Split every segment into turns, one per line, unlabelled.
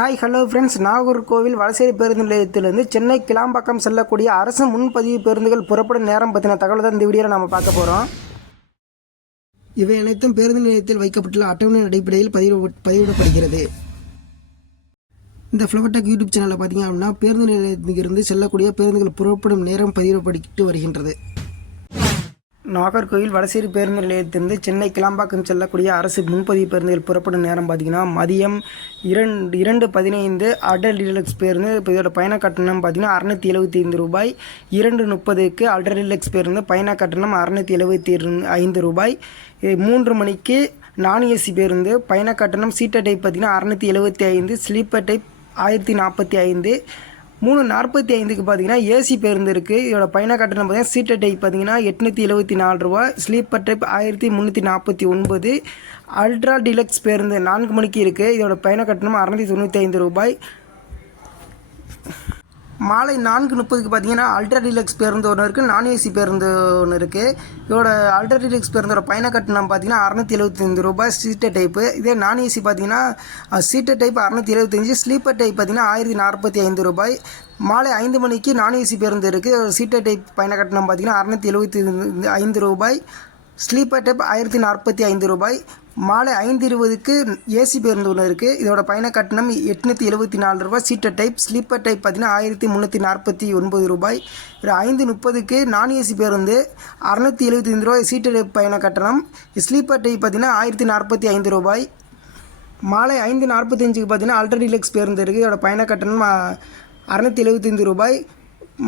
Hi hello friends Nagercoil Valacheri பேருந்து நிலையத்திலிருந்து சென்னை கிளாம்பாக்கம் செல்லக்கூடிய அரசு முன்பதிவு பேருந்துகள் புறப்படும் நேரம் பற்றின தகவல் தான் இந்த வீடியோவில் நம்ம பார்க்க போகிறோம் இவை அனைத்தும் பேருந்து நிலையத்தில் வைக்கப்பட்டுள்ள அட்டவணை அடிப்படையில் பதிவு பதிவிடப்படுகிறது. இந்த ஃப்ளவர்டெக் யூடியூப் சேனலில் பார்த்தீங்க அப்படின்னா பேருந்து நிலையத்திலிருந்து செல்லக்கூடிய பேருந்துகள் புறப்படும் நேரம் பதிவிடப்பட்டு வருகின்றது. நாகர்கோவில் வடசேரி பேருந்து நிலையத்திலிருந்து சென்னை கிளாம்பாக்கம் செல்லக்கூடிய அரசு முன்பதிவு பேருந்துகள் புறப்படும் நேரம் பார்த்தீங்கன்னா மதியம் இரண்டு இரண்டு பதினைந்து அடல் டீலக்ஸ் பேருந்து இப்போ இதோட பயண கட்டணம் பார்த்தீங்கன்னா அறநூற்றி எழுபத்தி ஐந்து ரூபாய். இரண்டு முப்பதுக்கு அல்ட்ரா டீலக்ஸ் பேருந்து பயண கட்டணம் அறுநூத்தி எழுபத்தி ஐந்து ரூபாய். மூன்று மணிக்கு நான் ஏசி பேருந்து பயண கட்டணம் சீட்டர் டைப் பார்த்தீங்கன்னா அறநூற்றி எழுபத்தி ஐந்து ஸ்லீப்பர் டைப் ஆயிரத்தி நாற்பத்தி ஐந்து. மூணு நாற்பத்தி ஐந்துக்கு பார்த்தீங்கன்னா ஏசி பேருந்து இருக்குது இதோட பயண கட்டணம் பார்த்தீங்கன்னா சீட்டர் டைப் பார்த்தீங்கன்னா எட்நூற்றி எழுபத்தி நாலு ரூபா ஸ்லீப்பர் டைப் ஆயிரத்தி முந்நூற்றி நாற்பத்தி ஒன்பது அல்ட்ரா டிலக்ஸ் பேருந்து நான்கு மணிக்கு இருக்குது இதோட பயண கட்டணம் அறநூற்றி தொண்ணூற்றி ஐந்து ரூபாய். மாலை நான்கு முப்பதுக்கு பார்த்தீங்கன்னா அல்ட்ரா டீலக்ஸ் பேருந்து ஒன்று இருக்குது நான் ஏசி பேருந்து ஒன்று இருக்குது இதோட அல்ட்ரா டீலக்ஸ் பேருந்தோட பயண கட்டணம் பார்த்தீங்கன்னா அறநூற்றி எழுபத்தஞ்சு ரூபாய் சீட்டர் டைப்பு இதே நான் ஏசி பார்த்தீங்கன்னா சீட்டர் டைப் அறநூற்றி எழுபத்தஞ்சு ஸ்லீப்பர் டைப் பார்த்தீங்கன்னா ஆயிரத்தி நாற்பத்தி ஐந்து ரூபாய். மாலை ஐந்து மணிக்கு நான் ஏசி பேருந்து இருக்குது சீட்டர் டைப் பயண கட்டணம் பார்த்தீங்கன்னா அறநூற்றி எழுபத்தி ஐந்து ரூபாய். ஸ்லீப்பர் டைப் ஆயிரத்தி நாற்பத்தி ஐந்து ரூபாய். மாலை ஐந்து இருபதுக்கு ஏசி பேருந்து ஒன்று இருக்குது இதோட பயண கட்டணம் எட்நூற்றி எழுபத்தி நாலு ரூபாய். சீட்டர் டைப் ஸ்லீப்பர் டைப் பார்த்தீங்கன்னா ஆயிரத்தி முந்நூற்றி நாற்பத்தி ஒன்பது ரூபாய். ஐந்து முப்பதுக்கு நான் ஏசி பேருந்து அறநூற்றி எழுபத்தி ஐந்து ரூபாய். சீட்டர் டைப் பயண கட்டணம் ஸ்லீப்பர் டைப் பார்த்தீங்கன்னா ஆயிரத்தி நாற்பத்தி ஐந்து ரூபாய். மாலை ஐந்து நாற்பத்தஞ்சுக்கு பார்த்தீங்கன்னா அல்ட்ரா டீலக்ஸ் பேருந்து இருக்குது இதோட பயண கட்டணம் அறநூற்றி எழுபத்தைந்து ரூபாய்.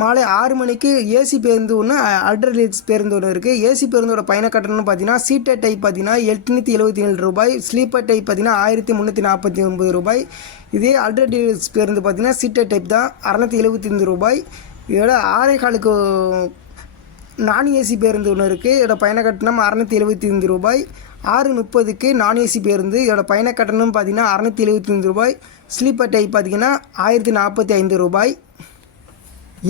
மாலை ஆறு மணிக்கு ஏசி பேருந்து ஒன்று அல்ட்ரலிக்ஸ் பேருந்து ஒன்று இருக்குது ஏசி பேருந்தோட பயண கட்டணம்னு பார்த்தீங்கன்னா சீட்டர் டைப் பார்த்தீங்கன்னா எட்நூற்றி எழுபத்தி ஏழு ரூபாய் ஸ்லீப்பர் டைப் பார்த்தீங்கன்னா ஆயிரத்தி முந்நூற்றி நாற்பத்தி ஒன்பது ரூபாய். இதே அல்ட்ரலிக்ஸ் பேருந்து பார்த்தீங்கன்னா சீட்டர் டைப் தான் அறநூற்றி எழுபத்தி ஐந்து ரூபாய். இதோட ஆறே காலுக்கு நான் ஏசி பேருந்து ஒன்று இருக்குது இதோட பயண கட்டணம் அறநூற்றி எழுபத்தி ஐந்து ரூபாய். ஆறு முப்பதுக்கு நான் ஏசி பேருந்து. இதோட பயண கட்டணம் பார்த்தீங்கன்னா அறநூற்றி எழுபத்தி ஐந்து ரூபாய். ஸ்லீப்பர் டைப் பார்த்தீங்கன்னா ஆயிரத்தி நாற்பத்தி ஐந்து ரூபாய்.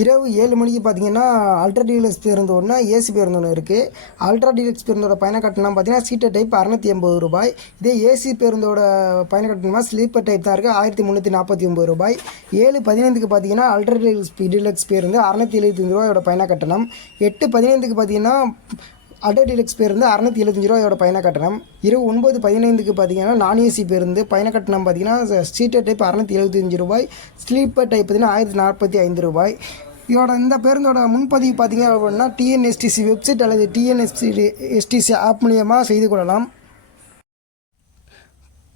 இரவு ஏழு மணிக்கு பார்த்தீங்கன்னா அல்ட்ரா டீலக்ஸ் பேருந்து ஒன்று ஏசி பேருந்து ஒன்று இருக்குது அல்ட்ரா டீலக்ஸ் பேருந்தோட பயண கட்டணம் பார்த்தீங்கன்னா சீட்டர் டைப் அறநூற்றி எண்பது ரூபாய். இதே ஏசி பேருந்தோட பயண கட்டணமாக ஸ்லீப்பர் டைப் தான் இருக்குது ஆயிரத்தி முந்நூற்றி நாற்பத்தி ஒம்பது ரூபாய். ஏழு பதினைந்துக்கு பார்த்தீங்கன்னா அல்ட்ரா டீலக்ஸ் டீலக்ஸ் பேருந்து அறநூற்றி எழுபத்தஞ்சு ரூபாயோட பயண கட்டணம். எட்டு பதினைந்துக்கு பார்த்தீங்கன்னா அல்ட்ரா டிலக்ஸ் பேருந்து அறநூற்றி எழுபத்தஞ்சு ரூபாயோட பயண கட்டணம். இரவு ஒன்பது பதினைந்துக்கு பார்த்தீங்கன்னா நான் ஏசி பேருந்து. பயண கட்டணம் பார்த்தீங்கன்னா சீட்டர் டைப் அறநூற்றி எழுபத்தஞ்சு ரூபாய் ஸ்லீப்பர் டைப் பார்த்தீங்கன்னா ஆயிரத்தி நாற்பத்தி ஐந்து ரூபாய். இதோட இந்த பேருந்தோட முன்பதிவு பார்த்தீங்க அப்படின்னா டிஎன்எஸ்டிசி வெப்சைட் அல்லது டிஎன்எஸ்டி எஸ்டிசி ஆப் மூலியமாக செய்து கொள்ளலாம்.